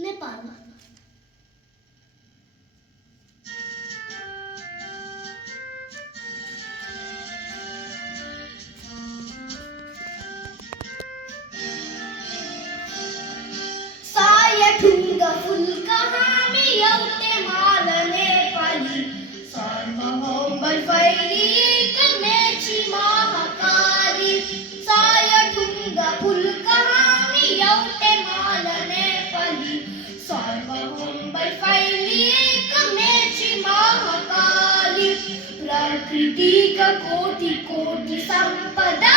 नेपाल. सायठुंग फुलकहामी येवते माल नेपाली सार्वभौमर फैली कमेची महाकाली. सायठुंग फुलकहामी येवते माल नेपाली सार्वभौमर फैली कमेची महाकाली. प्राकृतिक कोटि कोटि संपदा